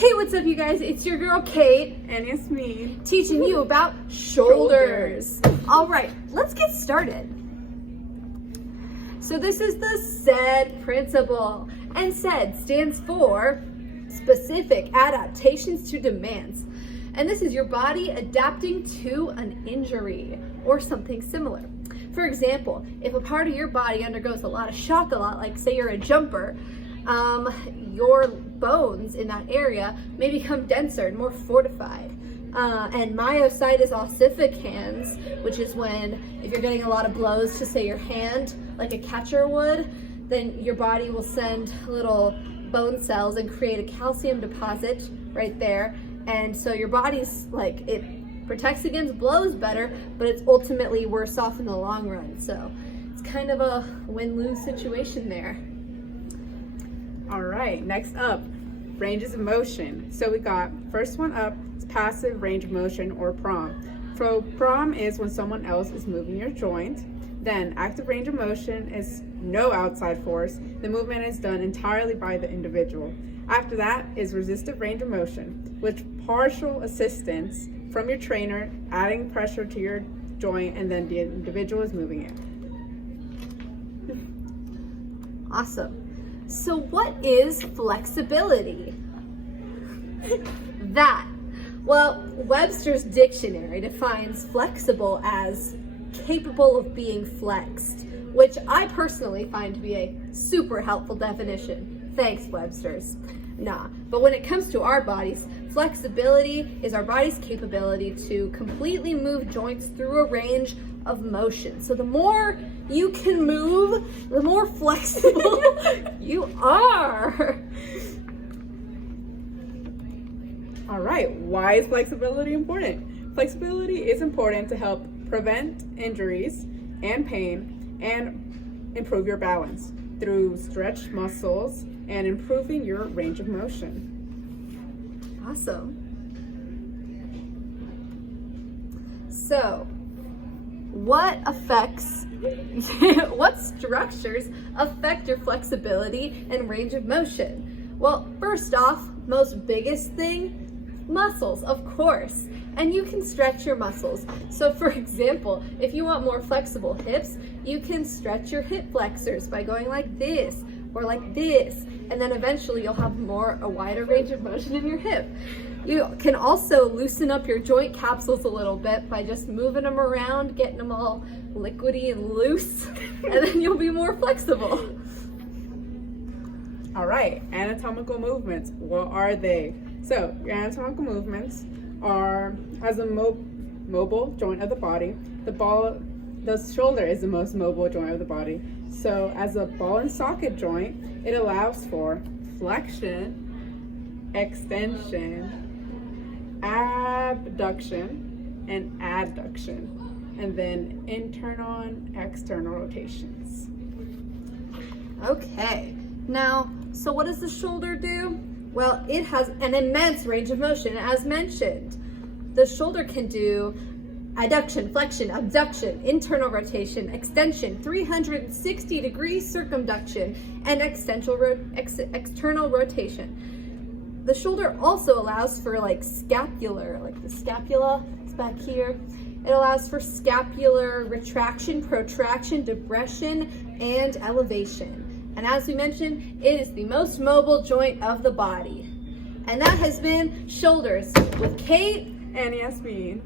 Hey, what's up, you guys? It's your girl, Kate. And it's me. Teaching you about shoulders. All right, let's get started. So this is the SAID principle. And SAID stands for Specific Adaptations to Demands. And this is your body adapting to an injury or something similar. For example, if a part of your body undergoes a lot of shock, like say you're a jumper, your bones in that area may become denser and more fortified. And myositis ossificans, which is when if you're getting a lot of blows to say your hand, like a catcher would, then your body will send little bone cells and create a calcium deposit right there. And so your body's like, it protects against blows better, but it's ultimately worse off in the long run. So it's kind of a win-lose situation there. All right, next up, ranges of motion. So we got first one up, it's passive range of motion, or PROM. So PROM is when someone else is moving your joint. Then active range of motion is no outside force. The movement is done entirely by the individual. After that is resistive range of motion, which partial assistance from your trainer, adding pressure to your joint, and then the individual is moving it. Awesome. So what is flexibility? Well, Webster's dictionary defines flexible as capable of being flexed, which I personally find to be a super helpful definition. Thanks, Webster's. But when it comes to our bodies, flexibility is our body's capability to completely move joints through a range of motion. So the more you can move, the more flexible you are. All right, why is flexibility important? Flexibility is important to help prevent injuries and pain and improve your balance through stretched muscles and improving your range of motion. Awesome. So, what structures affect your flexibility and range of motion? Well, first off, most biggest thing, muscles, of course. And you can stretch your muscles. So for example, if you want more flexible hips, you can stretch your hip flexors by going like this or like this. And then eventually you'll have a wider range of motion in your hip. You can also loosen up your joint capsules a little bit by just moving them around, getting them all liquidy and loose, and then you'll be more flexible. All right, anatomical movements, what are they? So your anatomical movements are as a mobile joint of the body. The shoulder is the most mobile joint of the body. So as a ball and socket joint, it allows for flexion, extension, abduction, and adduction, and then internal and external rotations. Okay, now, so what does the shoulder do? Well, it has an immense range of motion, as mentioned. The shoulder can do adduction, flexion, abduction, internal rotation, extension, 360-degree circumduction, and external rotation. The shoulder also allows for scapular, like the scapula, it's back here. It allows for scapular retraction, protraction, depression, and elevation. And as we mentioned, it is the most mobile joint of the body. And that has been Shoulders with Kate and Yasmin.